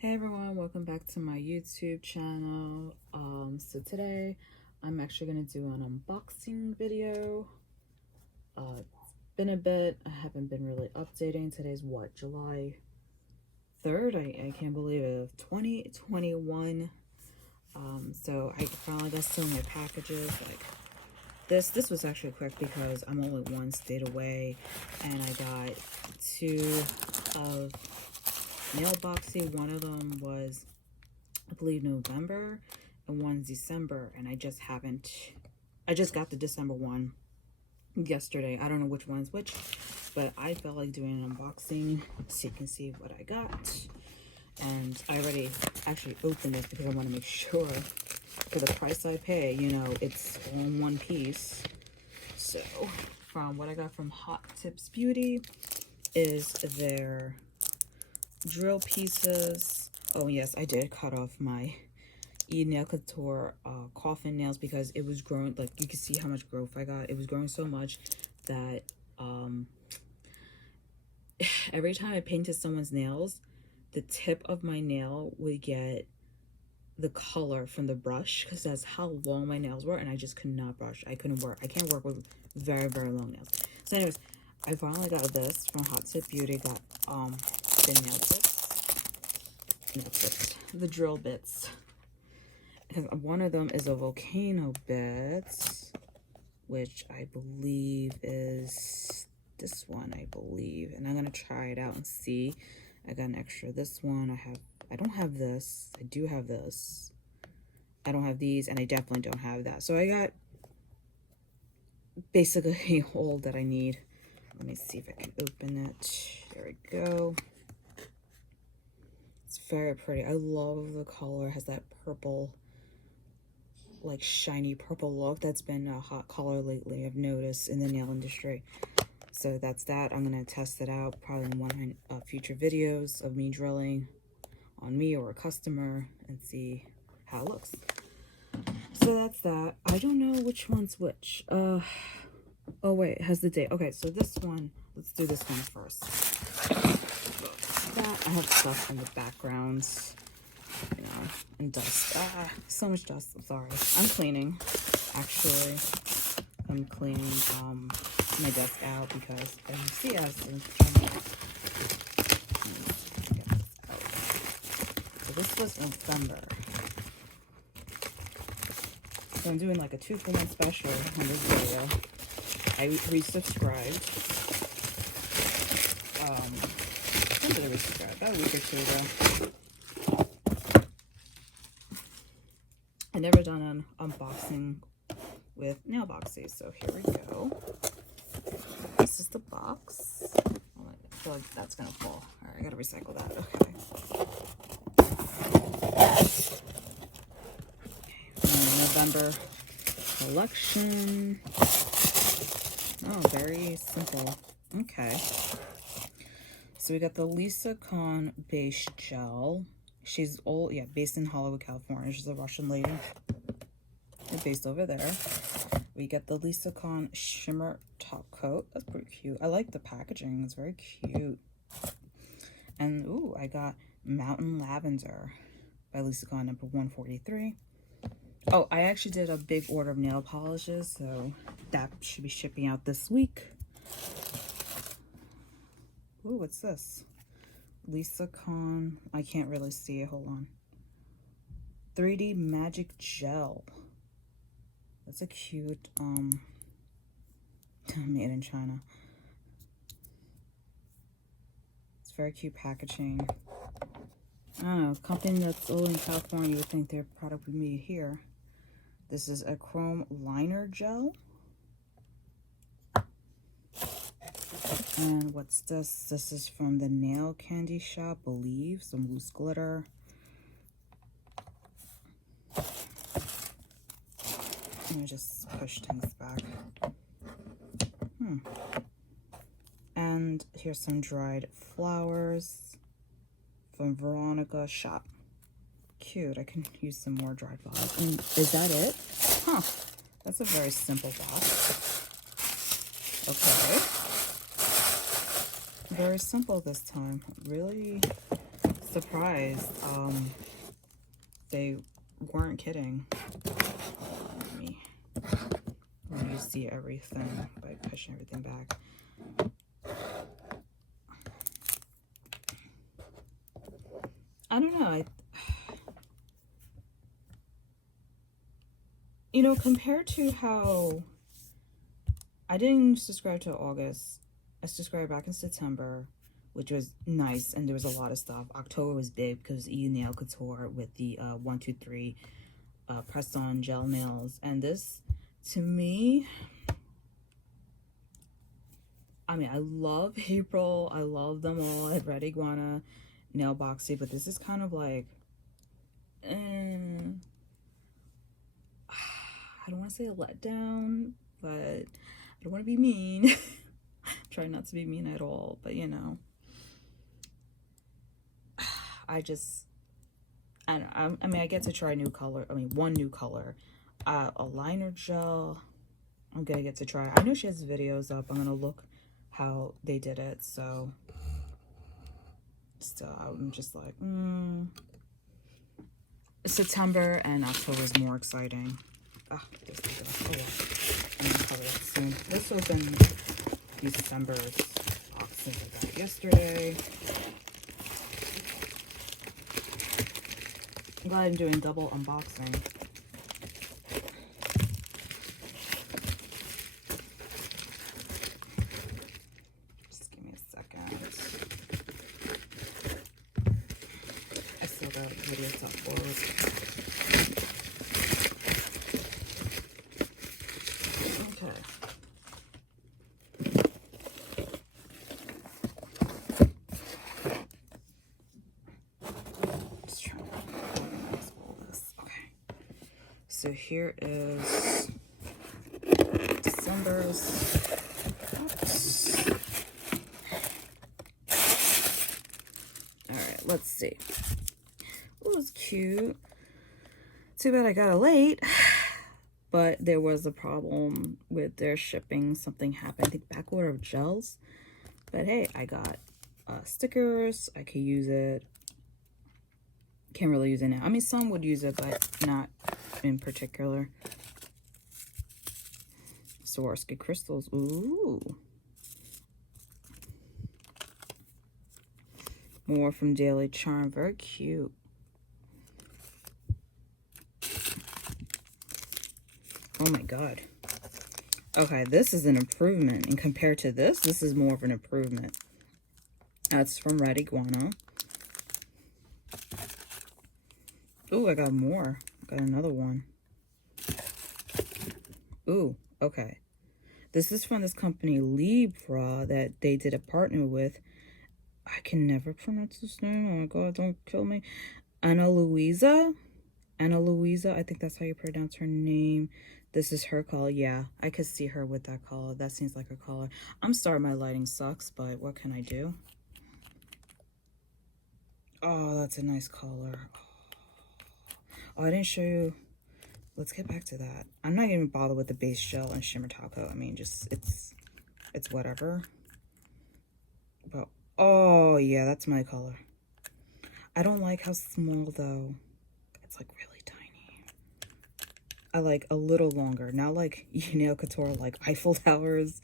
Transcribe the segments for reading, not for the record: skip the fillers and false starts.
Hey everyone, welcome back to my YouTube channel. So today I'm actually going to do an unboxing video. It's been a bit. I haven't been really updating. Today's what, July 3rd? I can't believe it. 2021. So I finally got some of my packages. Like this was actually quick because I'm only one state away, and I got two of Nailboxy. One of them was, I believe, November, and one's December, and I just got the December one yesterday. I don't know which one's which, but I felt like doing an unboxing so you can see what I got. And I already actually opened it because I want to make sure for the price I pay, you know, it's all in one piece. So from what I got from Hot Tips Beauty is their drill pieces. Oh yes, I did cut off my Nail Couture coffin nails because it was growing. Like, you can see how much growth I got. It was growing so much that every time I painted someone's nails, the tip of my nail would get the color from the brush because that's how long my nails were, and I just could not brush. I couldn't work. I can't work with very long nails. So anyways, I finally got this from Hot Tip Beauty. Got the nail tips, the drill bits. Because one of them is a volcano bit, which I believe is this one, I believe. And I'm gonna try it out and see. I got an extra this one. I don't have this. I do have this. I don't have these, and I definitely don't have that. So I got basically all that I need. Let me see if I can open it. There we go. It's very pretty. I love the color. It has that purple, like shiny purple look. That's been a hot color lately, I've noticed, in the nail industry. So that's that. I'm gonna test it out probably in one of future videos of me drilling on me or a customer and see how it looks. So that's that. I don't know which one's which. Oh wait, it has the date. Okay, so this one, let's do this one first. I have stuff in the background, you know, and dust. So much dust. I'm sorry. I'm cleaning. Actually, I'm cleaning my desk out because, as you see, so this was November. So I'm doing like a 2-for-1 special on this video. I resubscribed. When did I resubscribe? About a week or two ago. I never done an unboxing with Nailboxy, so here we go. This is the box. Oh, I feel like that's gonna fall. All right, I gotta recycle that. Okay. November collection. Oh, very simple. Okay. So we got the Lisa Kahn base gel. She's based in Hollywood, California. She's a Russian lady. They're based over there. We get the Lisa Kahn shimmer top coat. That's pretty cute. I like the packaging. It's very cute. And ooh, I got Mountain Lavender by Lisa Kahn, number 143. Oh, I actually did a big order of nail polishes, so that should be shipping out this week. Ooh, what's this? Lisa Kahn. I can't really see it. Hold on. 3D Magic Gel. That's a cute, made in China. It's very cute packaging. I don't know, a company that's only in California, you would think their product would be made here. This is a chrome liner gel. And what's this? This is from the Nail Candy Shop, believe. Some loose glitter. Let me just push things back. And here's some dried flowers from Veronica Shop. Cute. I can use some more dried flowers. And is that it? Huh. That's a very simple box. Okay. Very simple this time. Really surprised. They weren't kidding. Let me see everything by pushing everything back. I don't know. You know, compared to how I didn't subscribe to August, I subscribed back in September, which was nice, and there was a lot of stuff. October was big because E Nail Couture with the 123 press-on gel nails, and this, to me, I mean, I love April. I love them all at Red Iguana, Nailboxy, but this is kind of like, I don't want to say a letdown, but I don't want to be mean. Try not to be mean at all, but you know, I mean, I get to try a new color. I mean, one new color, a liner gel. I'm gonna get to try. I know she has videos up. I'm gonna look how they did it. So I'm just like, September and October is more exciting. This opened December's boxes I got yesterday. I'm glad I'm doing double unboxing. Just give me a second. I still got videos up forward. So here is December's. Oops. All right, let's see. Oh, it's cute. Too bad I got it late, but there was a problem with their shipping. Something happened. I think back order of gels. But hey, I got stickers. I could use it. Can't really use it now. I mean, some would use it, but not in particular. Swarovski crystals. Ooh. More from Daily Charm. Very cute. Oh my god. Okay, this is an improvement. And compared to this is more of an improvement. That's from Red Iguana. Ooh, I got more. Got another one. Ooh, okay. This is from this company, Libra, that they did a partner with. I can never pronounce this name. Oh my god, don't kill me. Ana Luisa, I think that's how you pronounce her name. This is her color. Yeah, I could see her with that color. That seems like her color. I'm sorry my lighting sucks, but what can I do? Oh, that's a nice color. Oh, I didn't show you. Let's get back to that. I'm not even bothered with the base gel and shimmer top coat. I mean, just it's whatever. But oh yeah, that's my color. I don't like how small though. It's like really tiny. I like a little longer. Not like Nail Couture, like Eiffel Towers.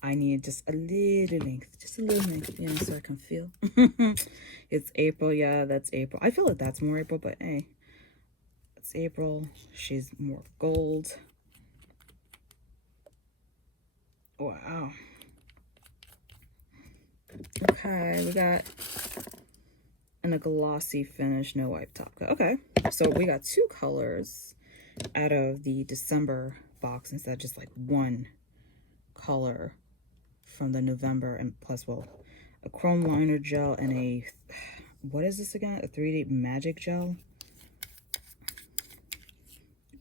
I need just a little length, you know, so I can feel. It's April. Yeah, that's April. I feel like that's more April, but hey. April. She's more gold. Wow. Okay, we got in a glossy finish, no wipe top coat. Okay, so we got two colors out of the December box instead of just like one color from the November, and plus, well, a chrome liner gel and a, what is this again? A 3D magic gel.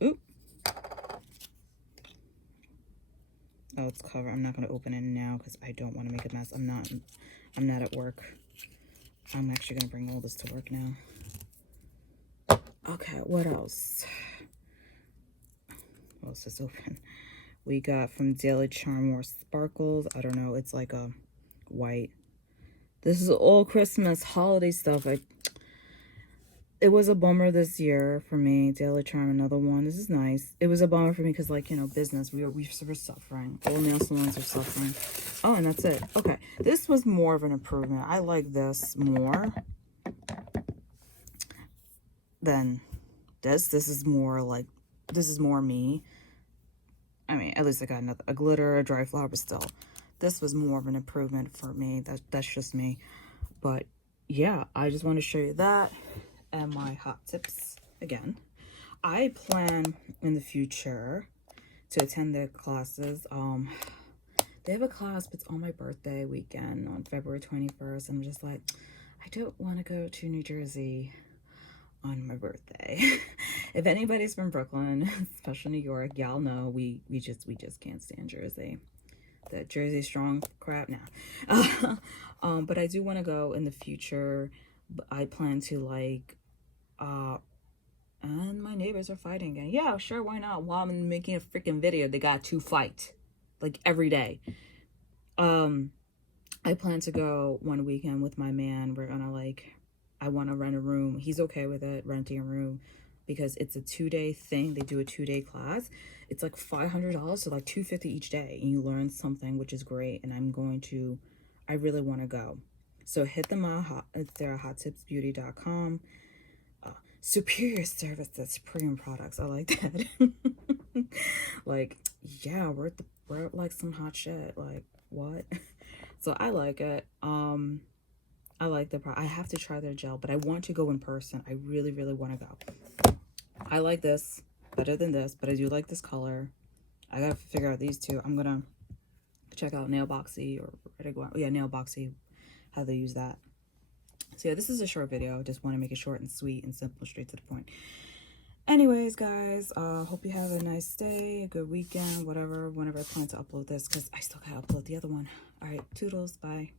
Oop. Oh, it's covered. I'm not going to open it now because I don't want to make a mess. I'm not at work. I'm actually going to bring all this to work now. Okay, what else? What else is open? We got from Daily Charm more sparkles. I don't know. It's like a white. This is all Christmas holiday stuff. it was a bummer this year for me. Daily Charm, another one. This is nice. It was a bummer for me because, like, you know, business. We were suffering. All nail salons are suffering. Oh, and that's it. Okay. This was more of an improvement. I like this more than this. This is more like, this is more me. I mean, at least I got a glitter, a dry flower, but still. This was more of an improvement for me. That's just me. But yeah, I just want to show you that and my hot tips again. I plan in the future to attend their classes. They have a class, but it's on my birthday weekend on February 21st. I'm just like, I don't want to go to New Jersey on my birthday. If anybody's from Brooklyn, especially New York, y'all know we just can't stand Jersey. The Jersey strong crap now. But I do want to go in the future. I plan to, like, and my neighbors are fighting again. Yeah, sure, why not? While I'm making a freaking video, they got to fight, like, every day. I plan to go one weekend with my man. We're gonna, like, I want to rent a room. He's okay with it, renting a room, because it's a 2-day thing. They do a 2-day class. It's like $500, so like $250 each day, and you learn something, which is great. And I really want to go. So hit them out. They're hottipsbeauty.com. Superior services, premium products. I like that. Like, yeah, we're like some hot shit. Like, what? So I like it. I like the product. I have to try their gel, but I want to go in person. I really, really want to go. I like this better than this, but I do like this color. I gotta figure out these two. I'm gonna check out Nailboxy, or yeah, Nailboxy, how they use that. So yeah, this is a short video. Just want to make it short and sweet and simple, straight to the point. Anyways, guys, hope you have a nice day, a good weekend, whatever, whenever I plan to upload this, because I still gotta upload the other one. All right, toodles, bye.